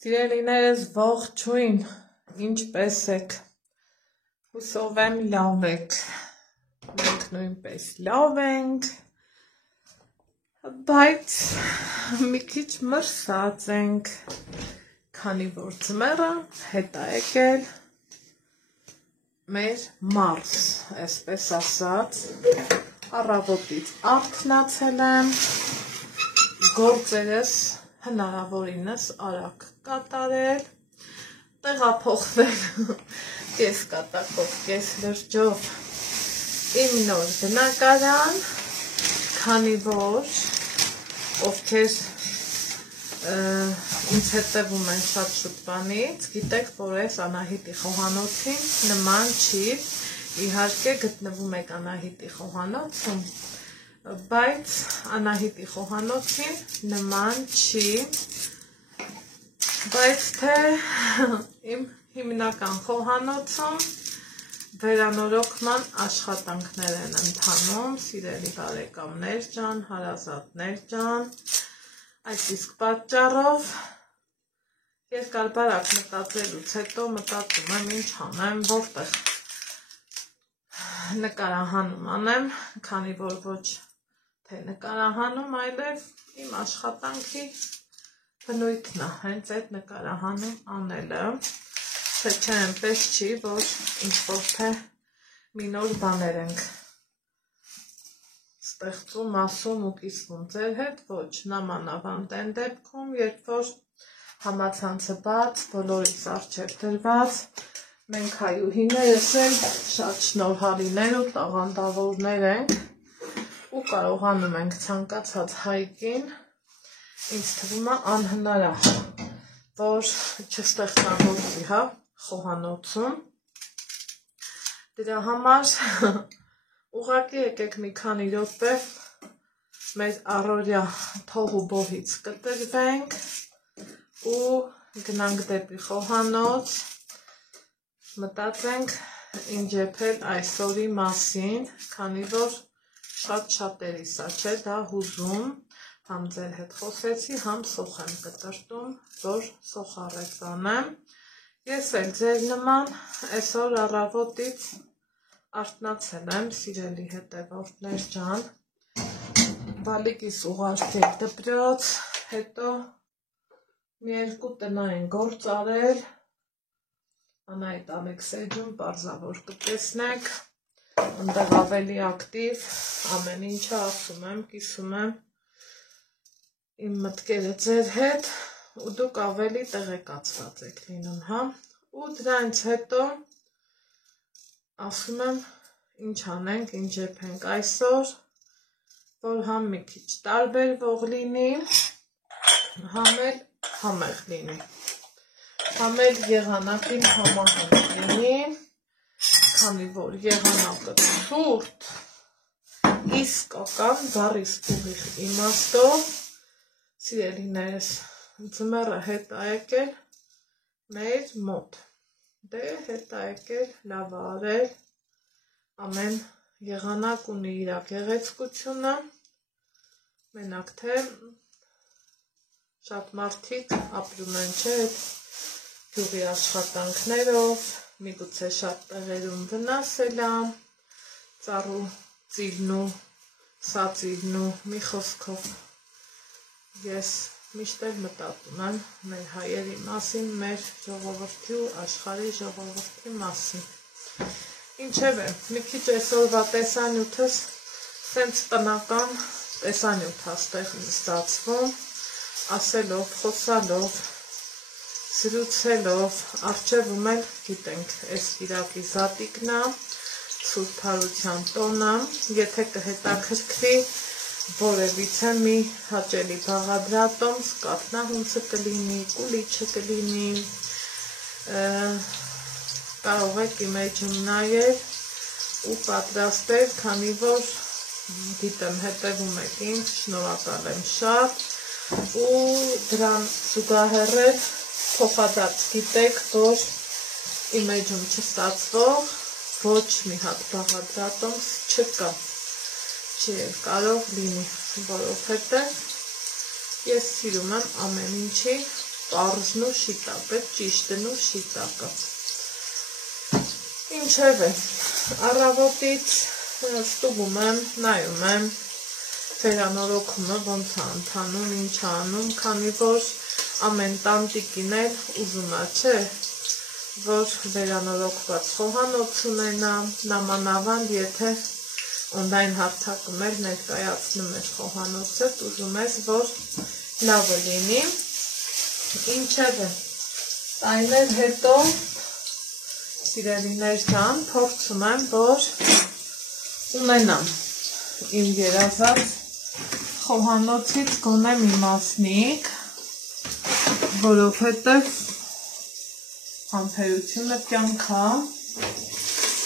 Սիրելիներս ողջույն, ինչպես եք, հուսով եմ լավ եք, մենք նույնպես լավ ենք, բայց մի քիչ մրսած ենք, քանի որ ձմեռը հետ է եկել մեր մարզ, այսպես ասած, առավոտից արթնացել եմ, գործերս հնարավորինս արագ կատարել, տեղափոխվել կես կատակով, կես լրջով իմ նոր բնակարան, քանի որ ովքեր ինձ հետևում են շատ շուտվանից, գիտեք, որ այս Անահիտի խոհանոցին նման չի, իհարկե գտնվում եք Անահիտի խոհանոցում, բայց Անահիտի խոհանոցին նման չի, բայց թե իմ հիմնական խոհանոցում վերանորոգման աշխատանքներ են ընթանում, սիրելի բարեկամներ ջան, հարազատներ ջան, այս իսկ պատճառով երկար բարակ մտածելուց հետո մտածում եմ ինչ անեմ, որտեղ նկարահանում անեմ, քանի որ ոչ թե նկարահանում, այլև իմ աշխատանքի բնույթն է, հենց այդ նկարահանում անելը, թե չէ այնպես չի, որ ինչ-որ թե մի նոր բաներ ենք ստեղծում, ասում ու կիսվում ձեր հետ, ոչ, նամանավանդ են դեպքում, երբ որ համացանցը բաց, բոլորիս առջև դրված, մենք հայուհիներս էլ շատ շնորհալիներ ու տաղանդավորներ ենք ու կարողանում ենք ցանկացած հայկին, ինձ թվում է անհնար է, որ չստեղծագործի, հա, խոհանոցում, դրա համար ուղղակի եկեք մի քանի րոպե մեր առօրյա թող ու բոհից կտրվենք ու գնանք դեպի խոհանոց, մտածենք ինչ եփել այսօրի մասին, քանի որ շատ շատերիս է, չէ, դա հուզում, համ ձեր հետ խոսեցի, համ սոխ եմ կտրտում, որ սոխառեց անեմ, ես էլ ձեր նման այսօր առավոտից արթնացել եմ, սիրելի հետևորդներ ջան, բալիկիս ուղարկել դպրոց, հետո մի երկու տնային գործ արել, Անահիտ Ալեքսեյջում պարզավոր կտեսնեք, ընդեղ ավելի ակտիվ, ամեն ինչը ասում եմ, կիսում եմ իմ մտքերը ձեր հետ ու դուք ավելի տեղեկացված եք լինում, հա, ու դրանից հետո ասում եմ ինչ անենք, ինչ եփենք այսօր, որ համ մի քիչ տարբերվող լինի, համ էլ համեղ լինի, համ էլ եղանակին համահունչ լինի, քանի որ եղանակը ցուրտ, իսկական բառիս ուղիղ իմաստով, սիրելիներս, ձմեռը հետ է եկել մեր մոտ, դե հետ է եկել, լավ է արել, ամեն եղանակ ունի իր գեղեցկությունը, մենակ թե շատ մարդիկ ապրում են, չէ, գյուղի աշխատանքներով, միգուցե շատ տեղերում վնասել է, ծառու ծիլնու, սածիլնու, մի խոսքով, ես միշտ էլ մտածում եմ մեր հայերի մասին, մեր ժողովրդի ու աշխարհի ժողովրդի մասին, ինչևէ, մի քիչ այսօրվա տեսանյութս սենց տնական տեսանյութ է ստացվում, ասելով, խոսալով, զրուցելով, առջևում էլ գիտենք, այս կիրակի զատիկն է, Սուրբ Հարության տոնը, եթե կհետաքրքրի որևիցե մի հաճելի բաղադրատոմս, կաթնահունցը կլինի, կուլիչը կլինի, կարող եք իմեջում նայել ու պատրաստել, քանի որ գիտեմ հետևում եք ինձ, շնորհակալ եմ շատ ու դրան զուգահեռել փոխադարձ գիտեք, որ իմեջում չստացվող ոչ մի հատ բաղադրատոմս չկա, չի կարող լինի, որովհետև ես սիրում եմ ամեն ինչի պարզն ու շիտակը, ճիշտն ու շիտակը։ Ինչևէ, առավոտից ստուգում եմ, նայում եմ, վերանորոգումը ոնց է ընթանում, ինչ է անում, քանի որ ամեն տանտիկին էլ ուզում է, չէ, որ վերանորոգված խոհանոց ունենա, նամանավանդ եթե օնլայն հարթակում էլ ներկայացնում ես խոհանոցը, ուզում ես, որ լավը լինի, ինչևէ, տարիներ հետո, սիրելիներ ջան, փորձում եմ, որ ունենամ իմ երազած խոհանոցից գոնե մի մասնիկ, որովհետև համբերությունը կյանք է,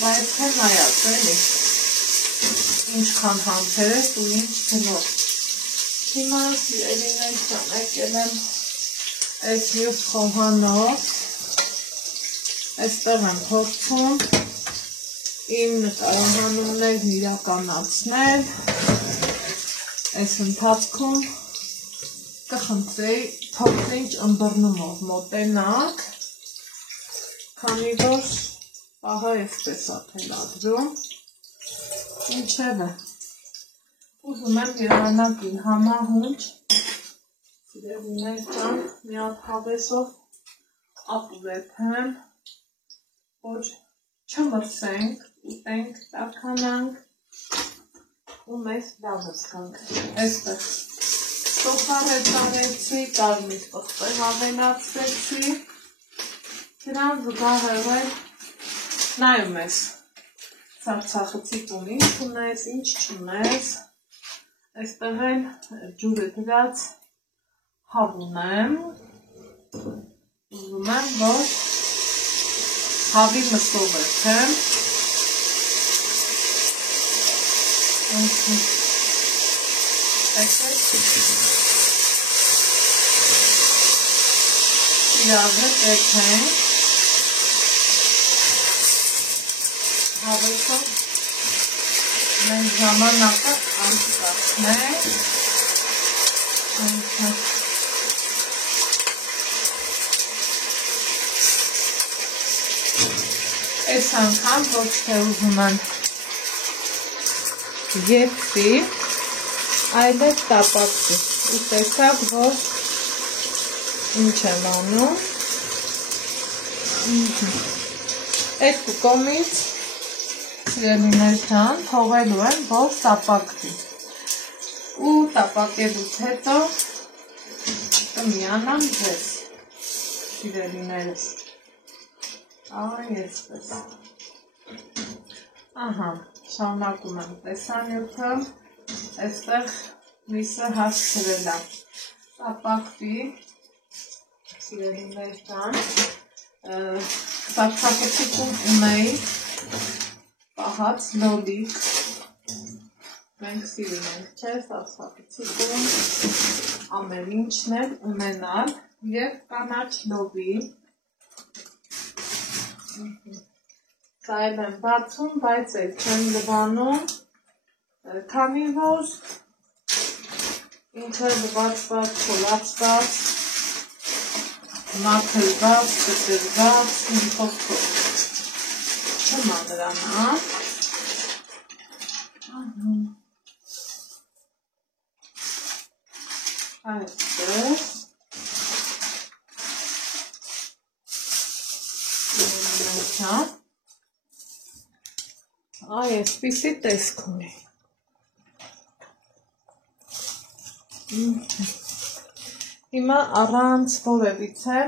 բայց թե նայած էլի, ինչքան համբեր ես ու ինչ գնով։ Հիմա սիրելիներ ջան, եկել եմ այս մյուս խոհանոց, այստեղ եմ փորձում իմ նկարահանումներն իրականացնել, այս ընթացքում կխնդրեի փոքրինչ ըմբռնումով մոտենաք, քանի որ պահը այսպես է թելադրում, ինչևէ, ուզում եմ եղանակին համահունչ, սիրելիներ ջան, մի հատ հավեսով ապուրեփեմ, որ չմրսենք, ուտենք, տաքանանք ու մեզ լավը զգանք։ Այստեղ սոխարետ արեցի, կարմիր պղպեղ ավելացրեցի, դրան զուգահեռ էլ նայում ես ցածախցիկ ունի, ինչ ունես, ինչ չունես, այստեղ էլ ջուրը դրած հավ ունեմ, ուզում եմ, որ հավի մսով էրթեմ, իրար հետ էրթենք, հավեսով մենք ժամանակը անցկացնենք, այս անգամ ոչ թե ուզում եմ եփվի, այլև տապակվի, ու տեսակ, որ ինչ եմ անում, այդ կողմից սիրելիներ ջան, թողելու եմ, որ տապակվի, ու տապակելուց հետո կմիանամ ձեզ, սիրելիներս, այսպես, ահա, շարունակում եմ տեսանյութը, այստեղ միսը հասցրել է, տապակվի, սիրելիներ ջան, սարքակեցիկում ունեի պահած լոլիկ, մենք սիրում ենք, չէ, սարքակեցիկում ամեն ինչն էլ ունենալ և կանաչ լովի, սա էլ եմ բացում, բայց էլ չեմ լվանում, քանի որ ինքը լվացված, չոլացված, մաքրված, կտրված, մի խոսքով չմա դրանան, այսպես, այ այսպիսի տեսք ունի, հիմա առանց որևիցե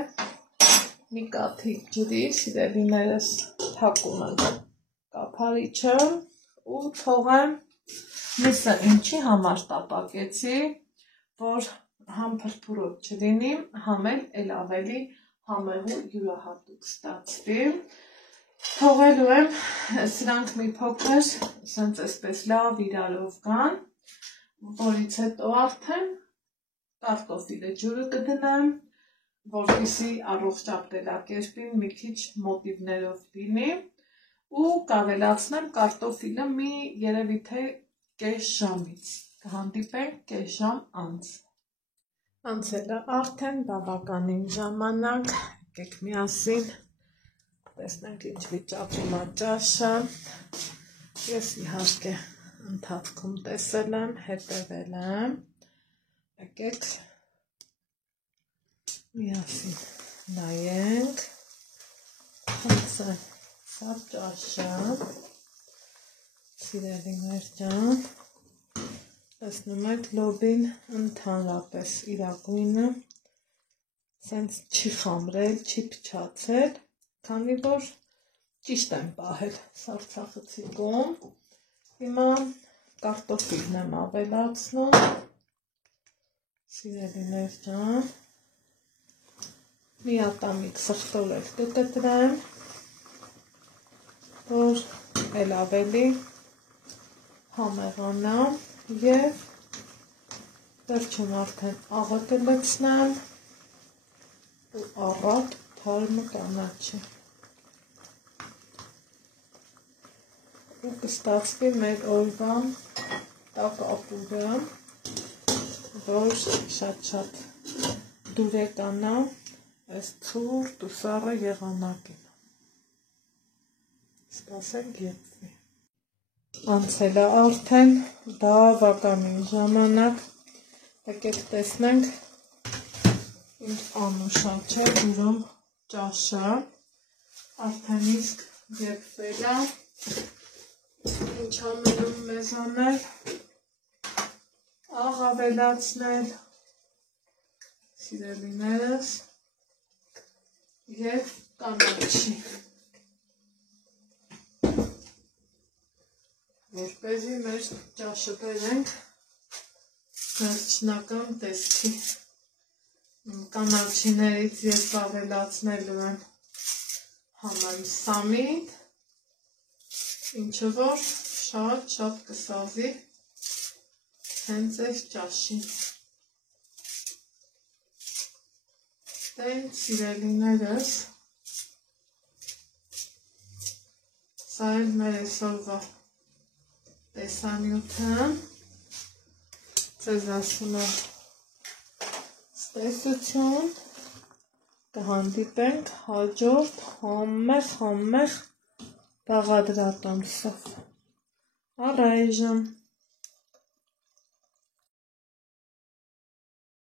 մի կաթիլ ջրի սիրելիներս թակում եմ կափարիչը ու թողեմ միսը ինչի համար տապակեցի, որ համ փրփուրով չլինի, համ էլ ավելի համեղ ու յուրահատուկ ստացվի, թողելու եմ սրանք մի փոքր սենց այսպես լավ իրարով կան, որից հետո արդեն կարտոֆիլը ջուրը կդնեմ, որպեսզի առողջ ապրելակերպին մի քիչ մոտիվներով լինի ու կավելացնեմ կարտոֆիլը մի երևի թե կես ժամից, կհանդիպենք կես ժամ անց։ Անցել է արդեն բավականին ժամանակ, եկեք միասին տեսնենք ինչ վիճակում է ճաշը, ես իհարկե ընթացքում տեսել եմ, հետևել եմ, եկեք միասին նայենք, անցել սա ճաշը, սիրելիներ ջան, տեսնում եք լոբին ընդհանրապես իրագույնը սենց չի խամրել, չի փչացել, քանի որ ճիշտ եմ պահել սառցախցի կողմ, հիմա կարտոֆիլն եմ ավելացնում, սիրելիներ ջան, միատամիկ սխտորել կկտրեմ, որ էլ ավելի համեղանա և վերջում արդեն աղը կլցնեմ ու առատ թարմը կանաչի ու կստացվի մեր օրվա տակապուրը, որ շատ դուրեկանա այս ցուրտ ու սառը եղանակին, սպասենք եպվի։ Անցել է արդեն բավականին ժամանակ, եկեք տեսնենք ինչ անուշա չէ դուրում ճաշը, արդեն իսկ եպվել է, ինչ ամենում մեզ անել, աղ ավելացնել, սիրելիներս և կանաչի, որպեսզի մեր ճաշը բերենք վերջնական տեսքի, կանաչիներից ես ավելացնելու եմ համալսամիտ, ինչը որ շատ կսազի հենց այս ճաշին։ Դեն սիրելիներս, սա էլ մեր այսօրվա տեսանյութը, ձեզ ասում եմ ստեսություն, կհանդիպենք հաջորդ համեղ բաղադրատոմսով, առայժմ